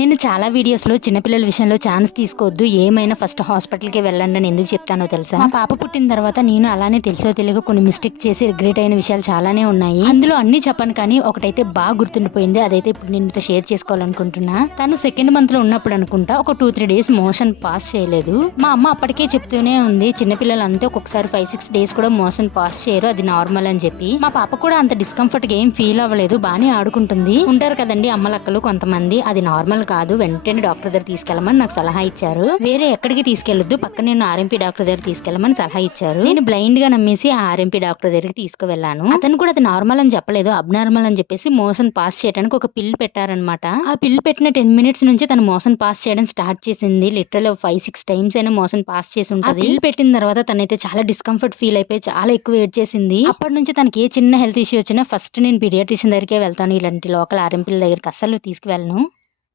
నేను చాలా వీడియోస్లో చిన్నపిల్లల విషయంలో ఛాన్స్ తీసుకోవద్దు. ఏమైనా ఫస్ట్ హాస్పిటల్కి వెళ్ళండి అని ఎందుకు చెప్తానో తెలుసా? మా పాప పుట్టిన తర్వాత నేను అలానే తెలుసో తెలియక కొన్ని మిస్టేక్ చేసి రిగ్రెట్ అయిన విషయాలు చాలానే ఉన్నాయి. అందులో అన్ని చెప్పను కానీ ఒకటైతే బాగా గుర్తుండిపోయింది. అదైతే ఇప్పుడు నేను షేర్ చేసుకోవాలనుకుంటున్నా. తను సెకండ్ మంత్లో ఉన్నప్పుడు అనుకుంటా ఒక two three days motion pass చేయలేదు. మా అమ్మ అప్పటికే చెప్తూనే ఉంది చిన్నపిల్లలు అంతే ఒక్కొక్కసారి ఫైవ్ సిక్స్ డేస్ కూడా మోషన్ పాస్ చేయరు అది నార్మల్ అని చెప్పి. మా పాప కూడా అంత డిస్కంఫర్ట్గా ఏం ఫీల్ అవ్వలేదు బానే ఆడుకుంటుంది. ఉంటారు కదండి అమ్మలక్కలు కొంతమంది అది నార్మల్ కాదు వెంటనే డాక్టర్ దగ్గర తీసుకెళ్ళమని నాకు సలహా ఇచ్చారు. వేరే ఎక్కడికి తీసుకెళ్ళొద్దు పక్కన నేను ఆర్ఎంపీ డాక్టర్ దగ్గర తీసుకెళ్ళమని సలహా ఇచ్చారు. నేను బ్లైండ్గా నమ్మేసి ఆ ఆర్ఎంపీ డాక్టర్ దగ్గరికి తీసుకువెళ్ళాను. అతను కూడా అది నార్మల్ అని చెప్పలేదు అబ్నార్మల్ అని చెప్పేసి మోషన్ పాస్ చేయడానికి ఒక పిల్ పెట్టారనమాట ఆ పిల్ పెట్టిన టెన్ మినిట్స్ నుంచి తను మోషన్ పాస్ చేయడం స్టార్ట్ చేసింది. లిటరల్ ఫైవ్ సిక్స్ టైమ్స్ అయినా మోషన్ పాస్ చేసి ఉంటుంది. పిల్ పెట్టిన తర్వాత తనైతే చాలా డిస్కంఫర్ట్ ఫీల్ అయిపోయి చాలా ఎక్కువ వెయిట్ చేసింది. అప్పటి నుంచి తనకి ఏ చిన్న హెల్త్ ఇష్యూ వచ్చినా ఫస్ట్ నేను పీడియాట్రిషియన్ దగ్గరికే వెళ్తాను. ఇలాంటి లోకల్ ఆర్ఎంపీల దగ్గరికి అస్సలు తీసుకువెళ్ళను.